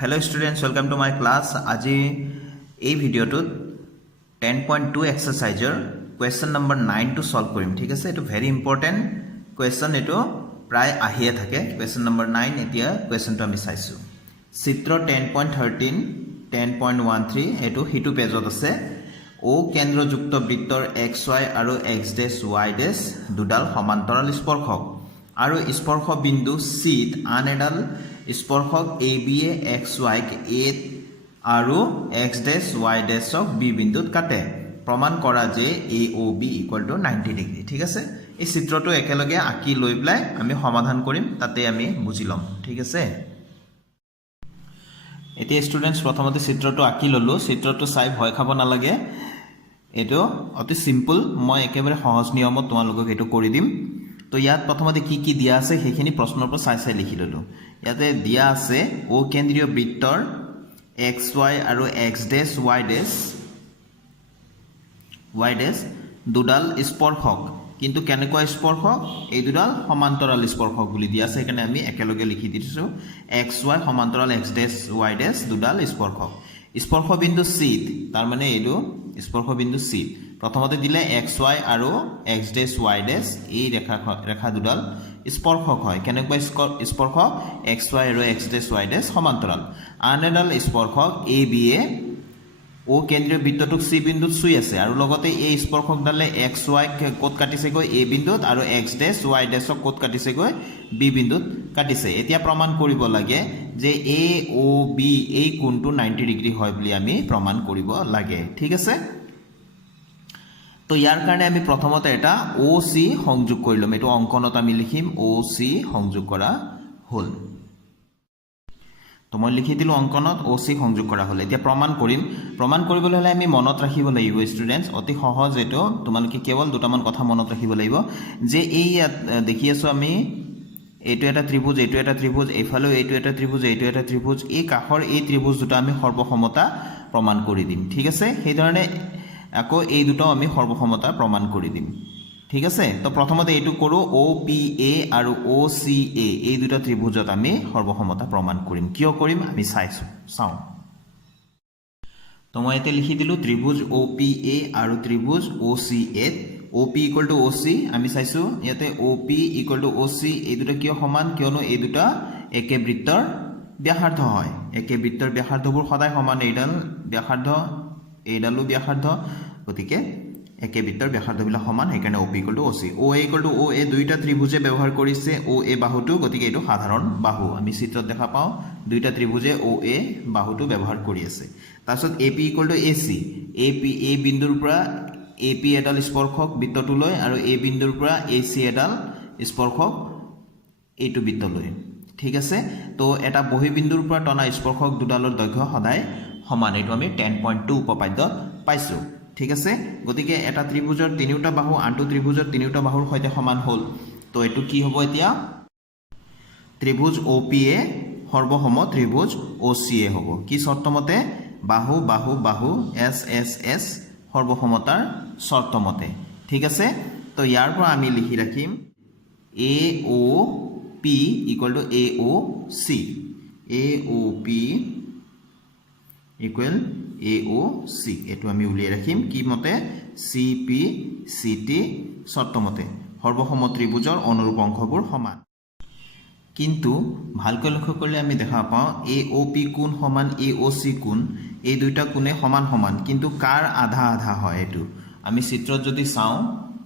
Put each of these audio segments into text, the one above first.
Hello students, welcome to my class. আজি এই ভিডিওটোত 10.2 এক্সাৰসাইজৰ question number 9 টো সলভ কৰিম। ঠিক আছে, এটো ভেৰি ইম্পৰ্টেন্ট কোৱেশ্চন, এটো প্ৰায় আহিয়ে থাকে। কোৱেশ্চন নম্বৰ 9 এতিয়া কোৱেশ্চনটো আমি চাইছো। চিত্ৰ 10.13 10.13 এটো হিটু পেজত আছে। ও কেন্দ্ৰযুক্ত বৃত্তৰ xy আৰু x ডেশ y ডেশ দুডাল সমান্তৰাল স্পৰ্শক আৰু স্পৰ্শ বিন্দু C ত আন এডাল স্পৰ্শক AB এ XY ক A আৰু X ডেশ Y ডেশক B বিন্দুত কাটে। প্ৰমাণ কৰা যে AOB = 90 ডিগ্ৰী। ঠিক আছে, এই চিত্ৰটো একেলগে আঁকি লৈ পেলাই আমি সমাধান কৰিম, তাতে আমি বুজি লম। ঠিক আছে, এতিয়া স্টুডেন্টস প্ৰথমতে চিত্ৰটো আঁকি ললো। চিত্ৰটো চাই ভয় খাব নালাগে, এটো অতি সিম্পল। মই একেবাৰে সহজ নিয়মত তোমালোকক এটো কৰি দিম। তো ইয়াত প্ৰথমতে কি কি দিয়া আছে সেইখিনি প্ৰশ্নৰ পৰা চাই লিখি ললো। ইয়াতে দিয়া আছে ও কেন্দ্ৰীয় বৃত্তৰ XY আৰু X ডেশ Y ডেশ দুডাল স্পৰ্শক, কিন্তু কেনেকুৱা স্পৰ্শক? এই দুডাল সমান্তৰাল স্পৰ্শক বুলি দিয়া আছে, সেইকাৰণে আমি একেলগে লিখি দিছো XY সমান্তৰাল X ডেশ Y ডেশ দুডাল স্পৰ্শক। স্পৰ্শ বিন্দু C তাৰ মানে এইটো স্পৰ্শ বিন্দু C প্ৰথমতে দিলে XY আৰু X ডেশ Y ডেশ এই ৰেখা দুডাল স্পৰ্শক হয়। কেনেকুৱা স্পৰ্শক? XY আৰু X ডেশ Y ডেশ সমান্তৰাল। আন এডাল স্পৰ্শক AB এ ও কেন্দ্ৰীয় বৃত্তটোক C বিন্দুত চুই আছে, আৰু লগতে এই স্পৰ্শকডালে XY ক'ত কাটিছেগৈ? A বিন্দুত, আৰু X ডেশ Y ডেশক ক'ত কাটিছেগৈ? B বিন্দুত কাটিছে। এতিয়া প্ৰমাণ কৰিব লাগে যে AOB এই কোণটো 90 ডিগ্ৰী হয় বুলি আমি প্ৰমাণ কৰিব লাগে। ঠিক আছে, তো ইয়াৰ কাৰণে আমি প্ৰথমতে এটা OC সংযোগ কৰি লম। এটো অংকনত আমি লিখিম OC সংযোগ কৰা হল। তো মই লিখি দিলো অংকনত OC সংযোগ কৰা হল। এতিয়া প্ৰমাণ কৰিম। প্ৰমাণ কৰিবলৈ হলে আমি মনত ৰাখিব লাগিব স্টুডেন্টস, অতি সহজ এটো। তোমালোকে কেৱল দুটামান কথা মনত ৰাখিব লাগিব যে এই দেখি আছো আমি এইটো এটা ত্ৰিভুজ, এইটো এটা ত্ৰিভুজ, এইফালেও এইটো এটা ত্ৰিভুজ, এইটো এটা ত্ৰিভুজ। এই কাষৰ এই ত্ৰিভুজ দুটা আমি সৰ্বসমতা প্ৰমাণ কৰি দিম। ঠিক আছে, সেই ধৰণে আকৌ এই দুটাও আমি সৰ্বসমতা প্ৰমাণ কৰি দিম। ঠিক আছে, তো প্ৰথমতে এইটো কৰো OPA আৰু OCA এই দুটা ত্ৰিভুজত আমি সৰ্বসমতা প্ৰমাণ কৰিম। কিয় কৰিম আমি চাওঁ। তো মই এতে লিখি দিলো ত্ৰিভুজ OPA আৰু ত্ৰিভুজ OCA। OP = OC আমি চাইছো, ইয়াতে OP = OC এই দুটা কিয় সমান? কিয়নো এই দুটা একে বৃত্তৰ ব্যাসাৰ্ধ হয়। একে বৃত্তৰ ব্যাসাৰ্ধবোৰ সদায় সমান। এইডাল ব্যাসাৰ্ধ, এইডালো ব্যাসাৰ্ধ, গতিকে একে বৃত্তৰ ব্যাসাৰ্ধবিলাক সমান, সেইকাৰণে OP = OC। OA = OA দুইটা ত্ৰিভুজে ব্যৱহাৰ কৰিছে OA বাহুটো, গতিকে এইটো সাধাৰণ বাহু। আমি চিত্ৰত দেখা পাওঁ দুইটা ত্ৰিভুজে OA বাহুটো ব্যৱহাৰ কৰি আছে। তাৰপিছত AP = AC। A বিন্দুৰ পৰা AP এডাল স্পৰ্শক বৃত্তটোলৈ, আৰু A বিন্দুৰ পৰা AC এডাল স্পৰ্শক এইটো বৃত্তলৈ। ঠিক আছে, তো এটা বহিবিন্দুৰ পৰা টনা স্পৰ্শক দুডালৰ দৈৰ্ঘ্য সদায় সমান। এইটো আমি 10.2 উপপাদ্যত পাইছো। ঠিক আছে, গতিকে এটা ত্ৰিভুজৰ তিনিটা বাহু আনটো ত্ৰিভুজৰ তিনিটা বাহুৰ সৈতে সমান হল। তো এইটো কি হ'ব? এতিয়া ত্ৰিভুজ OPA সৰ্বসম ত্ৰিভুজ OCA হ'ব। কি চৰ্তমতে? বাহু বাহু বাহু S সৰ্বসমতাৰ চৰ্তমতে। ঠিক আছে, তো ইয়াৰ পৰা আমি লিখি ৰাখিম AOP = AOC। AOP = AOC এইটো আমি উলিয়াই ৰাখিম কি মতে? CP CT চৰ্তমতে। সৰ্বসম ত্ৰিভুজৰ অনুৰূপ অংশবোৰ সমান। কিন্তু ভালকৈ লক্ষ্য কৰিলে আমি দেখা পাওঁ AOP কোণ সমান AOC কোণ, এই দুইটা কোণে সমান সমান, কিন্তু কাৰ আধা আধা হয়? এইটো আমি চিত্ৰত যদি চাওঁ,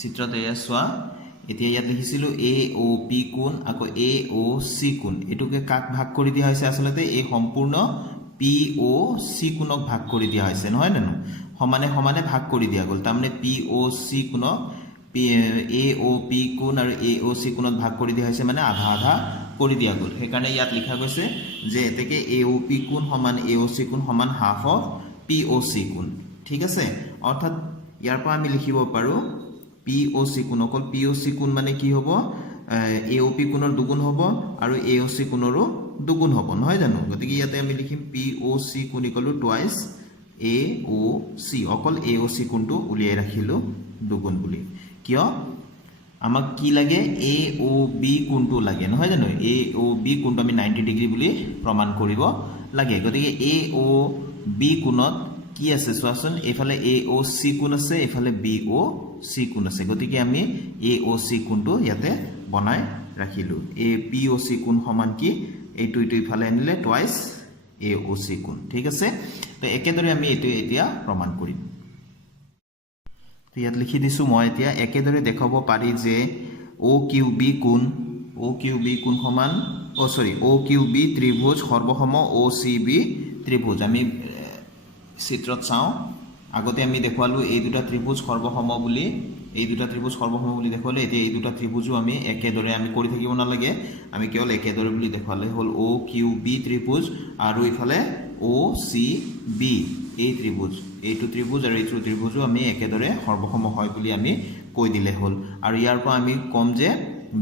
চিত্ৰত এয়া চোৱা, এতিয়া ইয়াত লিখিছিলো AOP কোণ আকৌ AOC কোণ। এটোকে কাক ভাগ কৰি দিয়া হৈছে? আচলতে এই সম্পূৰ্ণ POC কোণক ভাগ কৰি দিয়া হৈছে, নহয় জানো? সমানে সমানে ভাগ কৰি দিয়া গ'ল। তাৰমানে POC কোণক AOP কোণ আৰু AOC কোণত ভাগ কৰি দিয়া হৈছে, মানে আধা আধা কৰি দিয়া গ'ল। সেইকাৰণে ইয়াত লিখা গৈছে যে এতেকে AOP কোণ সমান AOC কোণ সমান হাফ অফ POC কোণ। ঠিক আছে, অৰ্থাৎ ইয়াৰ পৰা আমি লিখিব পাৰো POC কোণ। অকল POC কোণ মানে কি হ'ব? AOP কোণৰ দুগুণ হ'ব আৰু AOC কোণৰো দুগুণ হ'ব, নহয় জানো? গতিকে ইয়াতে আমি লিখিম POC কোণ = টুৱাইচ AOC। অকল AOC কোণটো উলিয়াই ৰাখিলো দুগুণ বুলি। কিয়? আমাক কি লাগে এ ও বি কোণটো লাগে নহয় জানো এ ও বি কোণটো আমি 90 ডিগ্ৰী বুলি প্ৰমাণ কৰিব লাগে গতিকে এ ও বি কোণত কি আছে চোৱাচোন এফালে এ ও সি কোণ আছে এফালে বি ও সি কোণ আছে গতিকে আমি এ ও সি কোণটো ইয়াতে বনাই ৰাখিলো এ পি ও সি কোণ সমান কি এইটো ইফালে আনিলে টুৱাইস এ ও সি কোণ ঠিক আছে তো একেদৰে আমি এইটো এতিয়া প্ৰমাণ কৰিম তো ইয়াত লিখি দিছো মই এতিয়া একেদৰে দেখাব পাৰি যে ও কিউ বি কোণ সমান ও কিউ বি ত্ৰিভুজ সৰ্বসম ও সি বি ত্ৰিভুজ আমি চিত্ৰত চাওঁ আগতে আমি দেখুৱালো এই দুটা ত্ৰিভুজ সৰ্বসম বুলি দেখুৱালে এতিয়া এই দুটা ত্ৰিভুজো আমি একেদৰে আমি কৰি থাকিব নালাগে আমি কেৱল একেদৰে বুলি দেখুৱালে হ'ল ও কিউ বি ত্ৰিভুজ আৰু ইফালে ও সি বি এই ত্ৰিভুজ এইটো ত্ৰিভুজ আৰু এইটো ত্ৰিভুজো আমি একেদৰে সৰ্বসম হয় বুলি আমি কৈ দিলে হ'ল আৰু ইয়াৰ পৰা আমি কম যে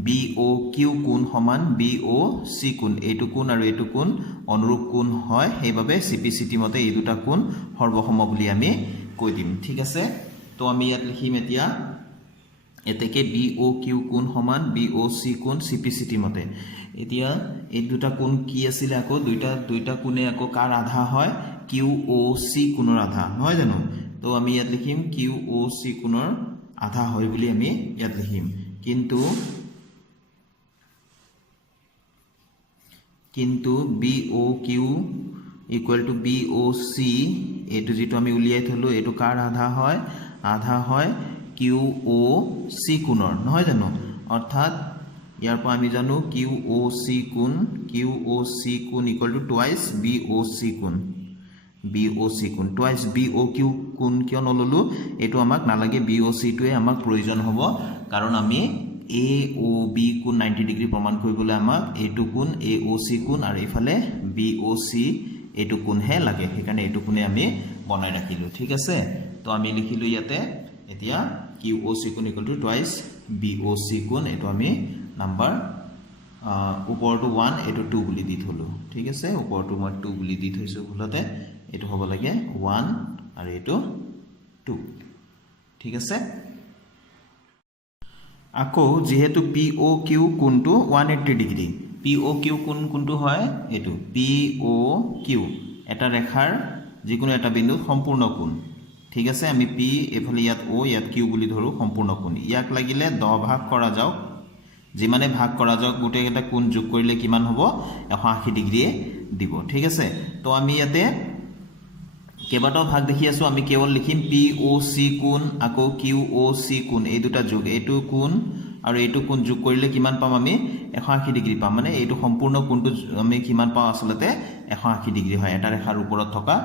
বি ও কিউ কোণ সমান বি ও সি কোণ এইটো কোণ আৰু এইটো কোণ অনুৰূপ কোণ হয় সেইবাবে চিপিচিটি মতে এই দুটা কোণ সৰ্বসম বুলি আমি কৈ দিম ঠিক আছে তো আমি ইয়াত লিখিম এতিয়া এতেকে বি ও কিউ কোণ সমান বি ও সি কোণ চিপিচিটি মতে এতিয়া এই দুটা কোণ কি আছিল আকৌ দুইটা কোণে আকৌ কাৰ আধা হয় কিউ ও সি কোণৰ আধা নহয় জানো তো আমি ইয়াত লিখিম কিউ ও সি কোণৰ আধা হয় বুলি আমি ইয়াত লিখিম কিন্তু B O Q equal to B O C এইটো যেটো আমি উলিয়াই থলো এইটো কাৰ আধা হয় কিউ ও সি কোণৰ নহয় জানো অৰ্থাৎ ইয়াৰ পৰা আমি জানো কিউ ও সি কোণ equal two twice B O C কোণ টুৱাইস বি ও কিউ কোণ কিয় নললো এইটো আমাক নালাগে বি ও সি টোৱে আমাক প্ৰয়োজন হ'ব কাৰণ আমি এ ও বি কোণ 90 ডিগ্ৰী প্ৰমাণ কৰিবলৈ আমাক এইটো কোণ এ ও সি কোণ আৰু ইফালে বি ও সি এইটো কোণহে লাগে সেইকাৰণে এইটো কোণে আমি বনাই ৰাখিলো ঠিক আছে তো আমি লিখিলো ইয়াতে এতিয়া কিউ ও সি কোণ equal two twice B O C কোণ এইটো আমি নাম্বাৰ ওপৰটো 1 এইটো 2 বুলি দি থলো ঠিক আছে ওপৰটো মই 2 বুলি দি থৈছো ভুলতে এইটো হ'ব লাগে 1 আৰু এইটো 2 ঠিক আছে আকৌ যেহেতু P O Q কোণটো 180 degree P O Q কোণটো হয় এইটো পি ও কিউ এটা ৰেখাৰ যিকোনো এটা বিন্দুত সম্পূৰ্ণ কোণ ঠিক আছে আমি পি এফালে ইয়াত ও ইয়াত কিউ বুলি ধৰো সম্পূৰ্ণ কোণ ইয়াক লাগিলে 10 ভাগ কৰা যাওক যিমানে ভাগ কৰা যাওক গোটেইটা কোণ যোগ কৰিলে কিমান হ'ব 180 ডিগ্ৰীয়ে দিব ঠিক আছে তো আমি ইয়াতে কেইবাটাও ভাগ দেখি আছো আমি কেৱল লিখিম পি ও সি কোণ আকৌ কিউ ও সি কোণ এই দুটা যোগ এইটো কোণ আৰু এইটো কোণ যোগ কৰিলে কিমান পাম আমি 180 ডিগ্ৰী পাম মানে এইটো সম্পূৰ্ণ কোণটো আমি কিমান পাওঁ আসলতে 180 ডিগ্ৰী হয় এটা ৰেখাৰ ওপৰত থকা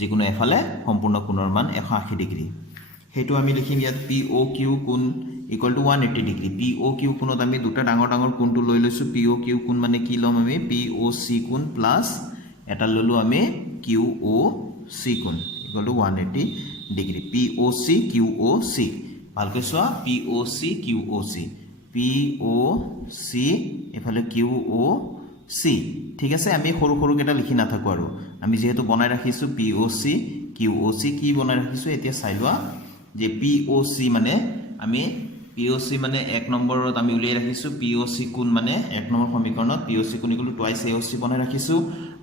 যিকোনো এফালে সম্পূৰ্ণ কোণৰ মান 180 ডিগ্ৰী হেতু আমি লিখিম ইয়াত পি ও কিউ কোণ equal to 180 degree P O Q কোণত আমি দুটা ডাঙৰ কোণটো লৈ লৈছো পি ও কিউ কোণ মানে কি লম আমি পি ও সি কোণ প্লাস এটা ললো আমি কিউ ও সি কোণ equal to 180 degree P O C Q O C ভালকৈ চোৱা P O C Q O C P O C এফালে কিউ ও সি ঠিক আছে আমি সৰু কেটা লিখি নাথাকো আৰু আমি যেহেতু বনাই ৰাখিছো P O C Q O সি কি বনাই ৰাখিছো এতিয়া চাই লোৱা যে পি ও সি মানে আমি পি ও সি মানে 1 নম্বৰত আমি উলিয়াই ৰাখিছো পি ও সি কোণ মানে 1 নম্বৰ সমীকৰণত পি ও সি কোণ ইকুৱেল টু টুৱাইস এ ও সি বনাই ৰাখিছো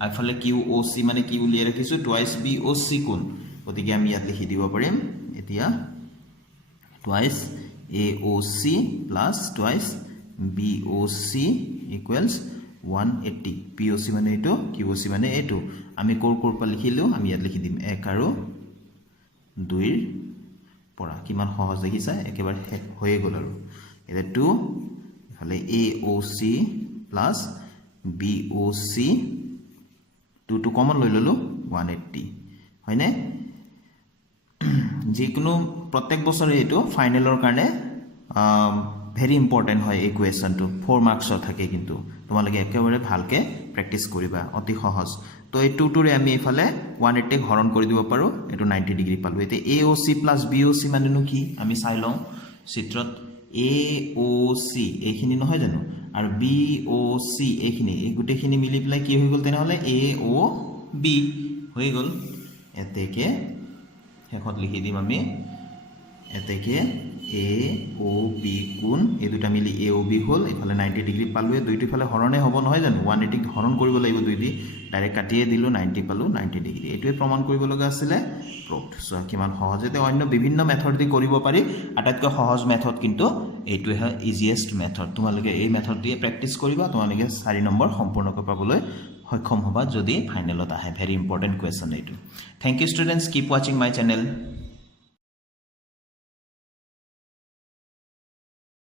আইফালে কিউ ও সি মানে কি উলিয়াই ৰাখিছো টুৱাইস বি ও সি কোণ গতিকে আমি ইয়াত লিখি দিব পাৰিম এতিয়া টুৱাইস এ ও সি প্লাস টুৱাইস বি ও সি ইকুৱেলস 180 পি ও সি মানে এইটো কিউ ও সি মানে এইটো আমি কোৰ পৰা লিখিলো আমি ইয়াত লিখি দিম 1 আৰু 2 ৰ পৰা কিমান সহজ দেখিছা একেবাৰে হৈয়ে গ'ল আৰু এটা 2 ইফালে এ ও সি প্লাস বি ও সি 2 টু কমন লৈ ললো 180 হয়নে যিকোনো প্ৰত্যেক বছৰে এইটো ফাইনেলৰ কাৰণে ভেৰি ইম্পৰ্টেন্ট হয় এই কুৱেশ্যনটো 4 মাৰ্কছৰ থাকে কিন্তু তোমালোকে একেবাৰে ভালকে প্ৰেক্টিস কৰিবা অতি সহজ তো এই 2 টোৰে আমি এফালে 180 হৰণ কৰি দিব পাৰো এটো 90 ডিগ্ৰী পালো এতে এ ও সি প্লাস বি ও সি মানেনো কি আমি চাই লওঁ চিত্ৰত এ ও সি এইখিনি নহয় জানো আৰু বি ও সি এইখিনি এই গুটেখিনি মিলি পেলাই কি হৈ গল তেনেহলে এ ও বি হৈ গল এতেকে হেকত লিখি দিম আমি এতেকে এ এ অ বি কোণ এই দুটা মিলি এ অ বি হ'ল এইফালে 90 ডিগ্ৰী পালোৱে দুইটো ফালে হৰণে হ'ব নহয় জানো 180 হৰণ কৰিব লাগিব দুই দি ডাইৰেক্ট কাটিয়ে দিলোঁ 90 পালোঁ 90 ডিগ্ৰী এইটোৱে প্ৰমাণ কৰিব লগা আছিলে প্ৰুভড চ' কিমান সহজতে অন্য বিভিন্ন মেথড দি কৰিব পাৰি আটাইতকৈ সহজ মেথড কিন্তু এইটোৱে হয় ইজিয়েষ্ট মেথড তোমালোকে এই মেথড দিয়ে প্ৰেক্টিছ কৰিবা তোমালোকে 4 নম্বৰ সম্পূৰ্ণকৈ পাবলৈ সক্ষম হ'বা যদি ফাইনেলত আহে ভেৰি ইম্পৰ্টেণ্ট কুৱেশ্যন এইটো থেংক ইউ ষ্টুডেণ্টছ কিপ ৱাচিং মাই চেনেল